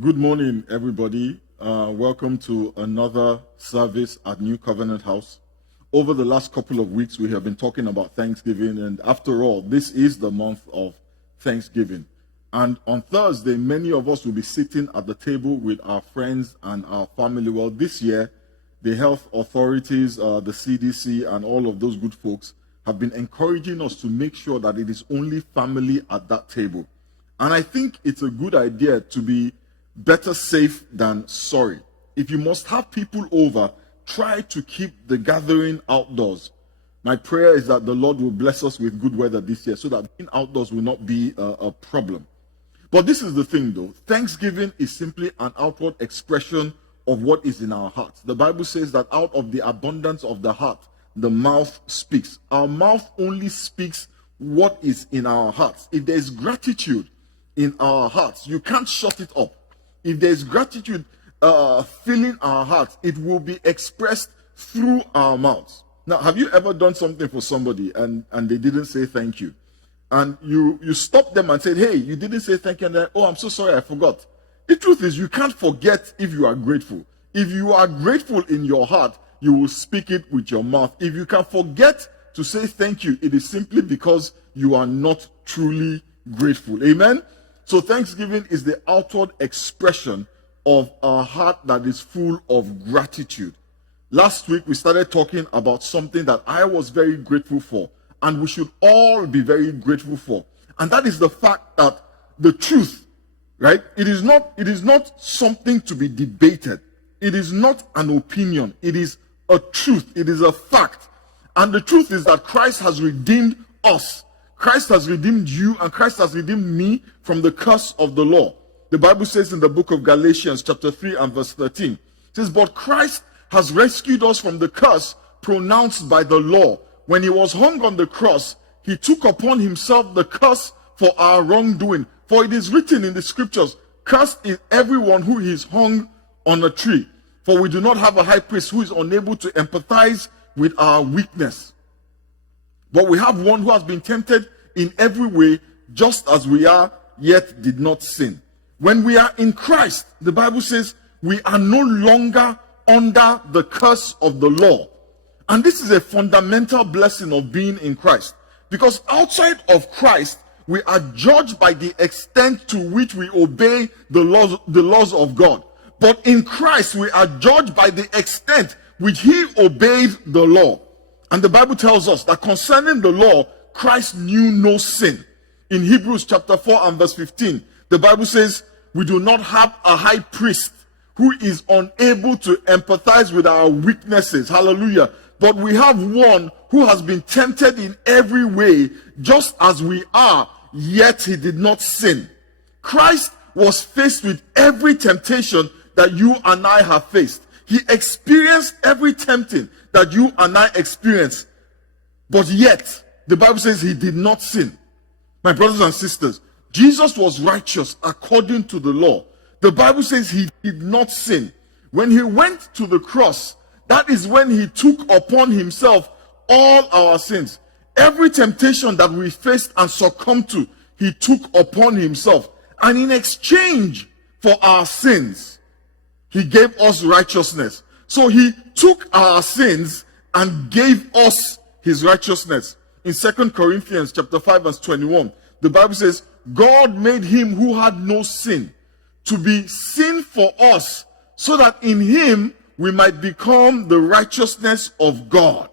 Good morning, everybody. Welcome to another service at New Covenant House. Over the last couple of weeks, we have been talking about Thanksgiving, and after all, this is the month of Thanksgiving. And on Thursday, many of us will be sitting at the table with our friends and our family. Well, this year, the health authorities, the CDC, and all of those good folks have been encouraging us to make sure that it is only family at that table. And I think it's a good idea to be better safe than sorry. If you must have people over, try to keep the gathering outdoors. My prayer is that the Lord will bless us with good weather this year so that being outdoors will not be a problem. But this is the thing though. Thanksgiving is simply an outward expression of what is in our hearts. The Bible says that out of the abundance of the heart, the mouth speaks. Our mouth only speaks what is in our hearts. If there's gratitude in our hearts, you can't shut it up. If there's gratitude filling our hearts, it will be expressed through our mouths. Now, have you ever done something for somebody and they didn't say thank you? And you stopped them and said, hey, you didn't say thank you. And then, oh, I'm so sorry, I forgot. The truth is, you can't forget if you are grateful. If you are grateful in your heart, you will speak it with your mouth. If you can forget to say thank you, it is simply because you are not truly grateful. Amen? So Thanksgiving is the outward expression of a heart that is full of gratitude. Last week, we started talking about something that I was very grateful for, and we should all be very grateful for. And that is the fact that the truth, right? It is not something to be debated. It is not an opinion. It is a truth. It is a fact. And the truth is that Christ has redeemed us. Christ has redeemed you, and Christ has redeemed me from the curse of the law. The Bible says in the book of Galatians chapter 3 and verse 13, it says, but Christ has rescued us from the curse pronounced by the law. When he was hung on the cross, he took upon himself the curse for our wrongdoing. For it is written in the scriptures, cursed is everyone who is hung on a tree. For we do not have a high priest who is unable to empathize with our weakness. But we have one who has been tempted in every way, just as we are, yet did not sin. When we are in Christ, the Bible says we are no longer under the curse of the law. And this is a fundamental blessing of being in Christ. Because outside of Christ, we are judged by the extent to which we obey the laws of God. But in Christ, we are judged by the extent which he obeyed the law. And the Bible tells us that concerning the law, Christ knew no sin. In Hebrews chapter 4 and verse 15, the Bible says, we do not have a high priest who is unable to empathize with our weaknesses. Hallelujah. But we have one who has been tempted in every way, just as we are, yet he did not sin. Christ was faced with every temptation that you and I have faced. He experienced every tempting that you and I experience, but yet the Bible says he did not sin. My brothers and sisters, Jesus was righteous according to the law. The Bible says he did not sin. When he went to the cross, that is when he took upon himself all our sins. Every temptation that we faced and succumbed to, he took upon himself. And in exchange for our sins, he gave us righteousness. So he took our sins and gave us his righteousness. In 2 Corinthians chapter 5 verse 21, the Bible says, God made him who had no sin to be sin for us, so that in him we might become the righteousness of God.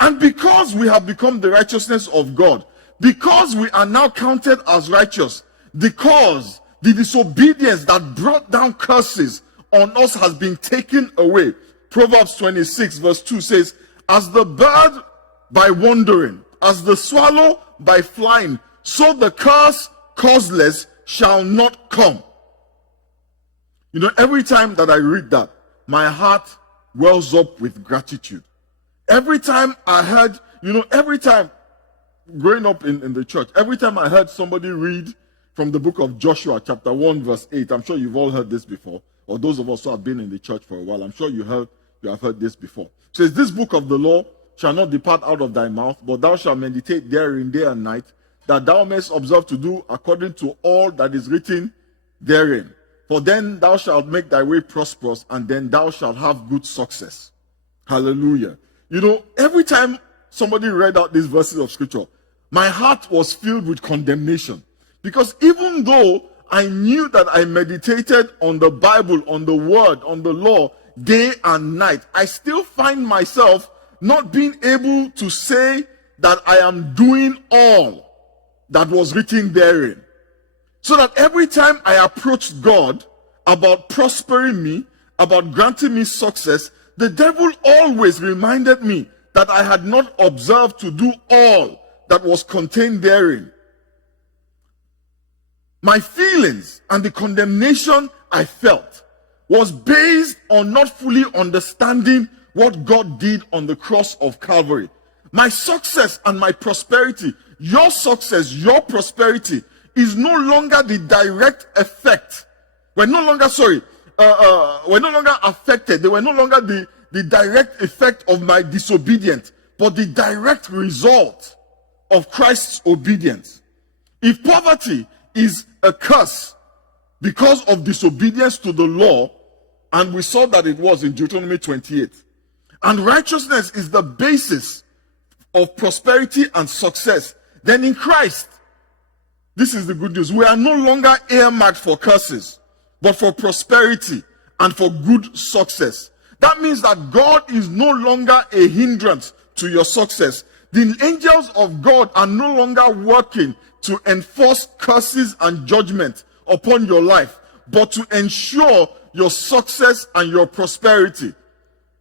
And because we have become the righteousness of God, because we are now counted as righteous, because the disobedience that brought down curses on us has been taken away. Proverbs 26 verse 2 says, as the bird by wandering, as the swallow by flying, so the curse causeless shall not come. You know, every time that I read that, my heart wells up with gratitude. Every time I heard, every time growing up in the church, every time I heard somebody read from the book of Joshua chapter 1 verse 8, I'm sure you've all heard this before, or those of us who have been in the church for a while, I'm sure you have heard this before. It says, this book of the law shall not depart out of thy mouth, but thou shalt meditate therein day and night, that thou mayest observe to do according to all that is written therein. For then thou shalt make thy way prosperous, and then thou shalt have good success. Hallelujah. You know, every time somebody read out these verses of scripture, my heart was filled with condemnation. Because even though I knew that I meditated on the Bible, on the word, on the law, day and night, I still find myself not being able to say that I am doing all that was written therein. So that every time I approached God about prospering me, about granting me success, the devil always reminded me that I had not observed to do all that was contained therein. My feelings and the condemnation I felt was based on not fully understanding what God did on the cross of Calvary. My success and my prosperity, your success, your prosperity, is no longer the direct effect. We're no longer affected. They were no longer the direct effect of my disobedience, but the direct result of Christ's obedience. If poverty is a curse because of disobedience to the law, and we saw that it was in Deuteronomy 28, and righteousness is the basis of prosperity and success, then in Christ, this is the good news. We are no longer earmarked for curses, but for prosperity and for good success. That means that God is no longer a hindrance to your success. The angels of God are no longer working to enforce curses and judgment upon your life, but to ensure your success and your prosperity.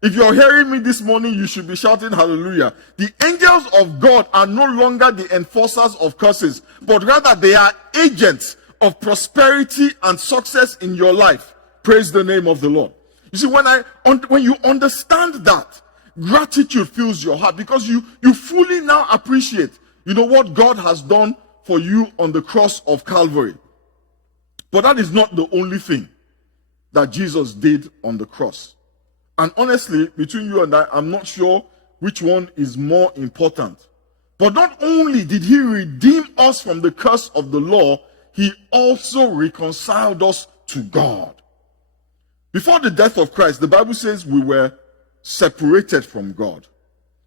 If you're hearing me this morning, you should be shouting hallelujah. The angels of God are no longer the enforcers of curses, but rather they are agents of prosperity and success in your life. Praise the name of the Lord. You see, when you understand that, gratitude fills your heart, because you fully now appreciate, what God has done for you on the cross of Calvary. But that is not the only thing that Jesus did on the cross. And honestly, between you and I, I'm not sure which one is more important. But not only did he redeem us from the curse of the law, he also reconciled us to God. Before the death of Christ, the Bible says we were separated from God.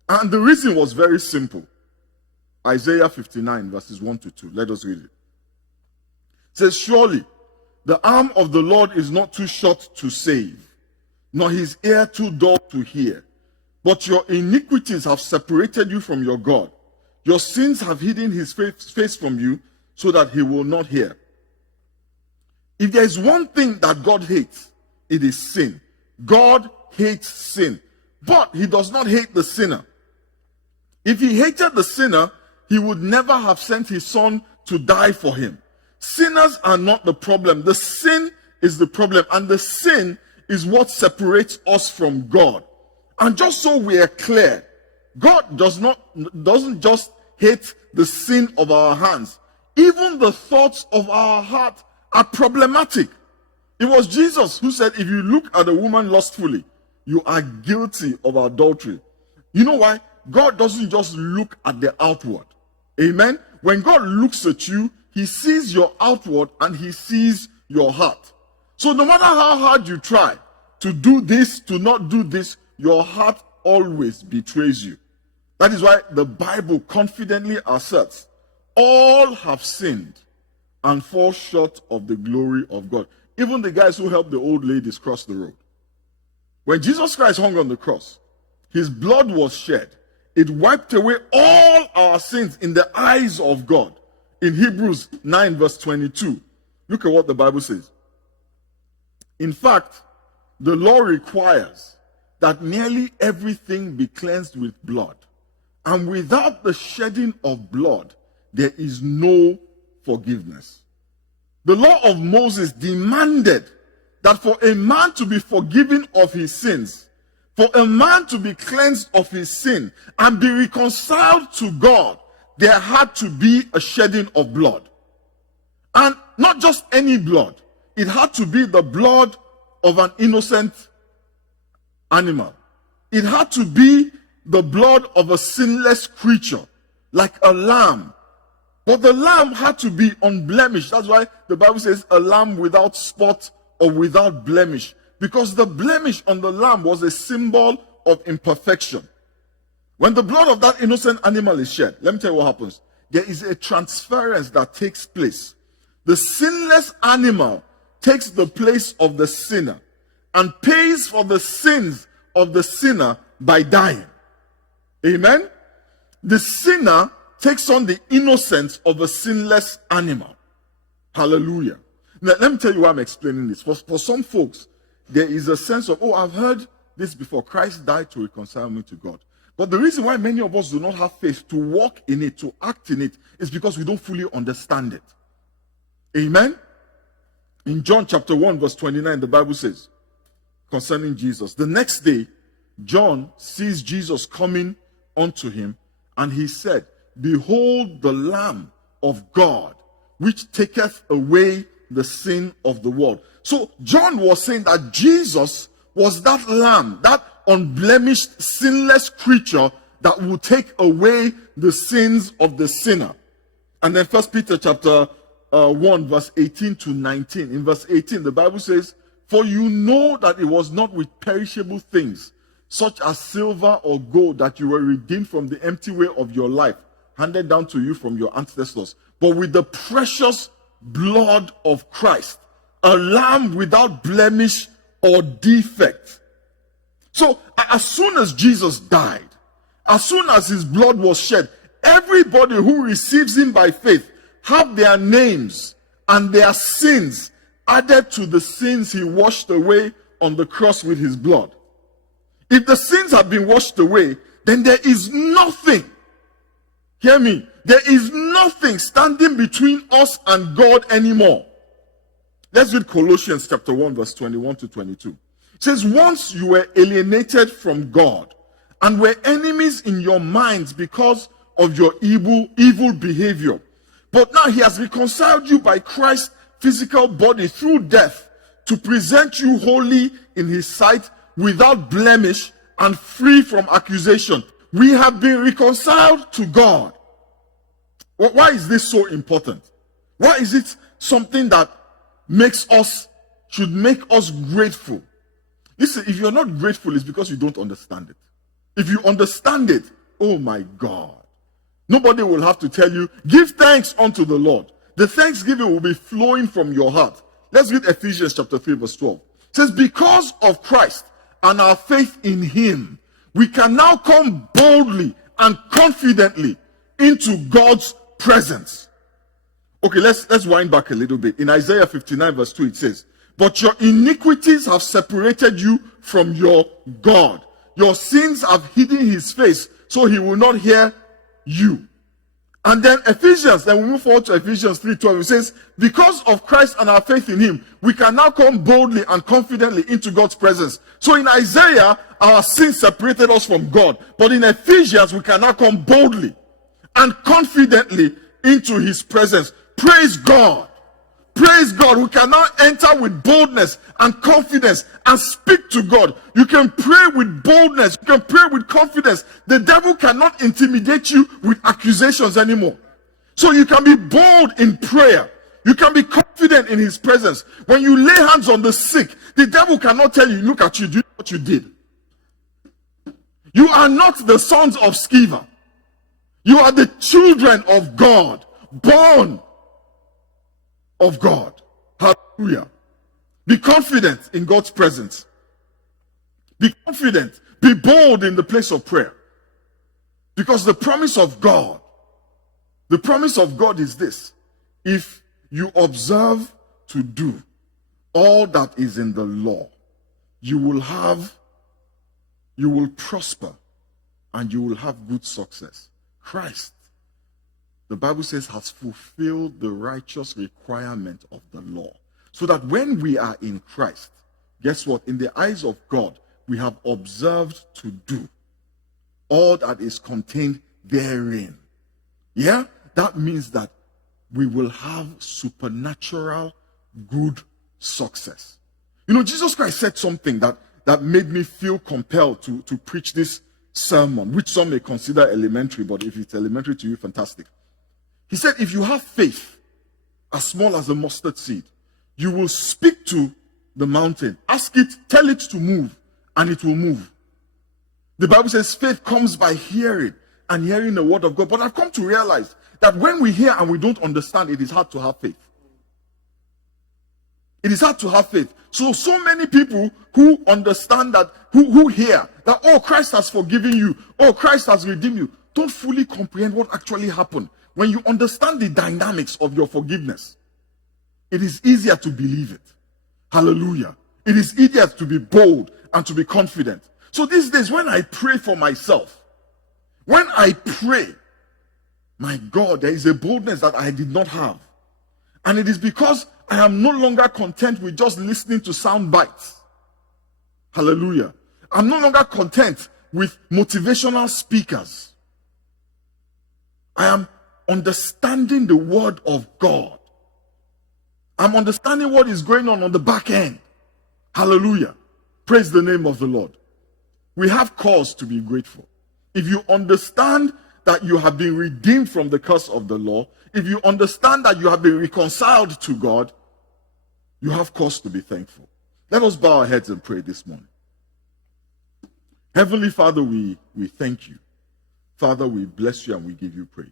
And the reason was very simple. Isaiah 59 verses 1 to 2. Let us read it. It says, surely the arm of the Lord is not too short to save, nor his ear too dull to hear. But your iniquities have separated you from your God. Your sins have hidden his face from you, so that he will not hear. If there is one thing that God hates, it is sin. God hates sin. But he does not hate the sinner. If he hated the sinner, he would never have sent his son to die for him. Sinners are not the problem. The sin is the problem. And the sin is what separates us from God. And just so we are clear, God doesn't just hate the sin of our hands. Even the thoughts of our heart are problematic. It was Jesus who said, if you look at a woman lustfully, you are guilty of adultery. You know why? God doesn't just look at the outward. Amen? When God looks at you, he sees your outward and he sees your heart. So no matter how hard you try to do this, to not do this, your heart always betrays you. That is why the Bible confidently asserts, all have sinned and fall short of the glory of God. Even the guys who helped the old ladies cross the road. When Jesus Christ hung on the cross, his blood was shed. It wiped away all our sins in the eyes of God. In Hebrews 9 verse 22, look at what the Bible says. In fact, the law requires that nearly everything be cleansed with blood. And without the shedding of blood, there is no forgiveness. The law of Moses demanded that for a man to be forgiven of his sins, for a man to be cleansed of his sin and be reconciled to God, there had to be a shedding of blood. And not just any blood. It had to be the blood of an innocent animal. It had to be the blood of a sinless creature, like a lamb. But the lamb had to be unblemished. That's why the Bible says a lamb without spot or without blemish, because the blemish on the lamb was a symbol of imperfection. When the blood of that innocent animal is shed, let me tell you what happens. There is a transference that takes place. The sinless animal takes the place of the sinner and pays for the sins of the sinner by dying. Amen? The sinner takes on the innocence of a sinless animal. Hallelujah. Now, let me tell you why I'm explaining this. For some folks, there is a sense of, oh, I've heard this before. Christ died to reconcile me to God. But the reason why many of us do not have faith to walk in it, to act in it, is because we don't fully understand it. Amen? In John chapter 1, verse 29, the Bible says, concerning Jesus, the next day, John sees Jesus coming unto him, and he said, behold the Lamb of God, which taketh away the sin of the world. So John was saying that Jesus was that lamb, that unblemished, sinless creature that will take away the sins of the sinner. And then 1 Peter chapter 1, verse 18 to 19. In verse 18, the Bible says, for you know that it was not with perishable things, such as silver or gold, that you were redeemed from the empty way of your life, handed down to you from your ancestors, but with the precious blood of Christ, a lamb without blemish or defect. So as soon as Jesus died, as soon as his blood was shed, everybody who receives him by faith have their names and their sins added to the sins he washed away on the cross with his blood. If the sins have been washed away, then there is nothing, hear me, there is nothing standing between us and God anymore. Let's read Colossians chapter 1, verse 21 to 22. It says, once you were alienated from God and were enemies in your minds because of your evil behavior. But now he has reconciled you by Christ's physical body through death to present you holy in his sight, without blemish and free from accusation. We have been reconciled to God. Why is this so important? Why is it something that should make us grateful? Listen, if you're not grateful, it's because you don't understand it. If you understand it, oh my God, nobody will have to tell you, give thanks unto the Lord. The thanksgiving will be flowing from your heart. Let's read Ephesians chapter 3, verse 12. It says, because of Christ and our faith in him, we can now come boldly and confidently into God's presence. Okay, let's wind back a little bit. In Isaiah 59, verse 2, it says, but your iniquities have separated you from your God. Your sins have hidden his face, so he will not hear you. And then then we move forward to Ephesians 3:12. It says, because of Christ and our faith in him, we can now come boldly and confidently into God's presence. So in Isaiah, our sins separated us from God. But in Ephesians, we can now come boldly and confidently into his presence. Praise God. Praise God. We can now enter with boldness and confidence and speak to God. You can pray with boldness. You can pray with confidence. The devil cannot intimidate you with accusations anymore. So you can be bold in prayer. You can be confident in his presence. When you lay hands on the sick, the devil cannot tell you, look at you, do you know what you did? You are not the sons of Sceva. You are the children of God, born of God. Hallelujah. Be confident in God's presence. Be confident. Be bold in the place of prayer. Because the promise of God is this: if you observe to do all that is in the law, you will prosper and you will have good success. Christ, the Bible says, has fulfilled the righteous requirement of the law. So that when we are in Christ, guess what? In the eyes of God, we have observed to do all that is contained therein. Yeah? That means that we will have supernatural good success. You know, Jesus Christ said something that made me feel compelled to preach this sermon, which some may consider elementary, but if it's elementary to you, fantastic. He said, if you have faith as small as a mustard seed, you will speak to the mountain. Ask it, tell it to move, and it will move. The Bible says faith comes by hearing, and hearing the word of God. But I've come to realize that when we hear and we don't understand, it is hard to have faith. It is hard to have faith. So many people who understand that, who hear that, oh, Christ has forgiven you, oh, Christ has redeemed you, don't fully comprehend what actually happened. When you understand the dynamics of your forgiveness, it is easier to believe it. Hallelujah. It is easier to be bold and to be confident. So these days, when I pray for myself, when I pray, my God, there is a boldness that I did not have. And it is because I am no longer content with just listening to sound bites. Hallelujah. I'm no longer content with motivational speakers. I am understanding the word of God. I'm understanding what is going on the back end. Hallelujah. Praise the name of the Lord. We have cause to be grateful. If you understand that you have been redeemed from the curse of the law, if you understand that you have been reconciled to God, you have cause to be thankful. Let us bow our heads and pray this morning. Heavenly Father, we thank you. Father, we bless you and we give you praise.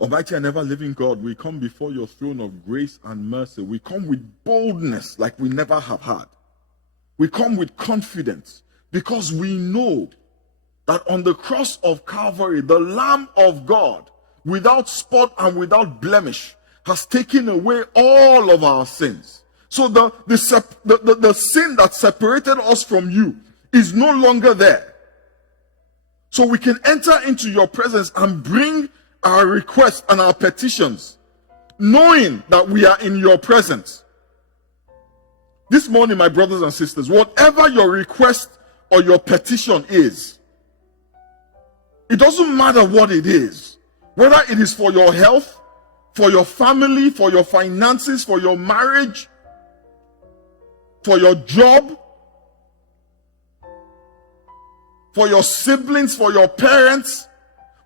Almighty and ever-living God, we come before your throne of grace and mercy. We come with boldness like we never have had. We come with confidence because we know that on the cross of Calvary, the Lamb of God, without spot and without blemish, has taken away all of our sins. So the sin that separated us from you is no longer there. So we can enter into your presence and bring our requests and our petitions, knowing that we are in your presence. This morning, my brothers and sisters, whatever your request or your petition is, it doesn't matter what it is, whether it is for your health, for your family, for your finances, for your marriage, for your job, for your siblings, for your parents,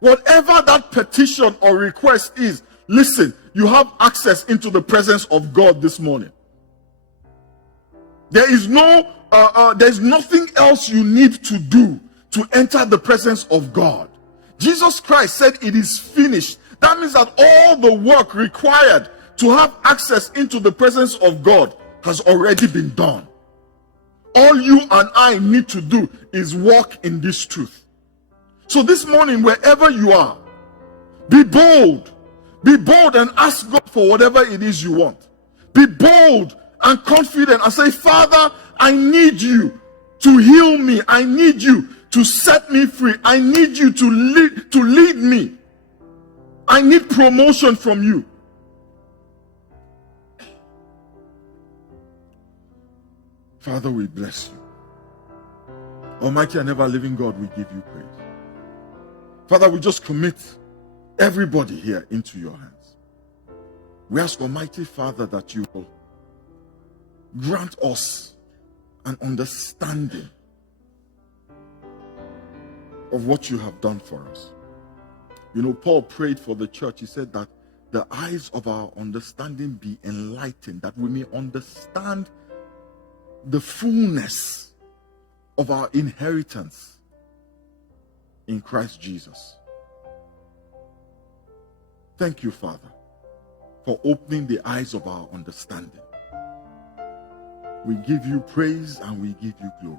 whatever that petition or request is, listen, you have access into the presence of God this morning. There's nothing else you need to do to enter the presence of God. Jesus Christ said it is finished. That means that all the work required to have access into the presence of God has already been done. All you and I need to do is walk in this truth. So this morning, wherever you are, be bold. Be bold and ask God for whatever it is you want. Be bold and confident and say, Father, I need you to heal me. I need you to set me free. I need you to lead me. I need promotion from you. Father, we bless you. Almighty and ever-living God, we give you praise. Father, we just commit everybody here into your hands. We ask, Almighty Father, that you will grant us an understanding of what you have done for us. You know, Paul prayed for the church. He said that the eyes of our understanding be enlightened, that we may understand the fullness of our inheritance in Christ Jesus. Thank you, Father, for opening the eyes of our understanding. We give you praise and we give you glory.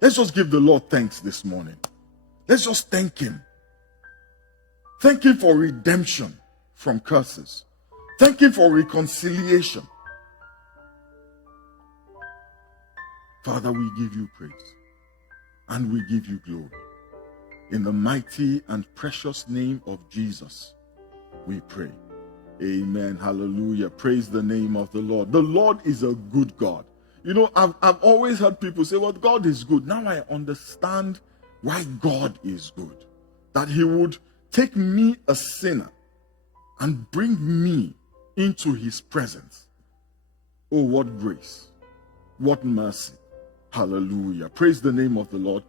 Let's just give the Lord thanks this morning. Let's just thank him. Thank him for redemption from curses. Thank him for reconciliation. Father, we give you praise and we give you glory. In the mighty and precious name of Jesus, we pray. Amen. Hallelujah. Praise the name of the Lord. The Lord is a good God. You know, I've always heard people say, well, God is good. Now I understand why God is good. That he would take me, a sinner, and bring me into his presence. Oh, what grace. What mercy. Hallelujah. Praise the name of the Lord.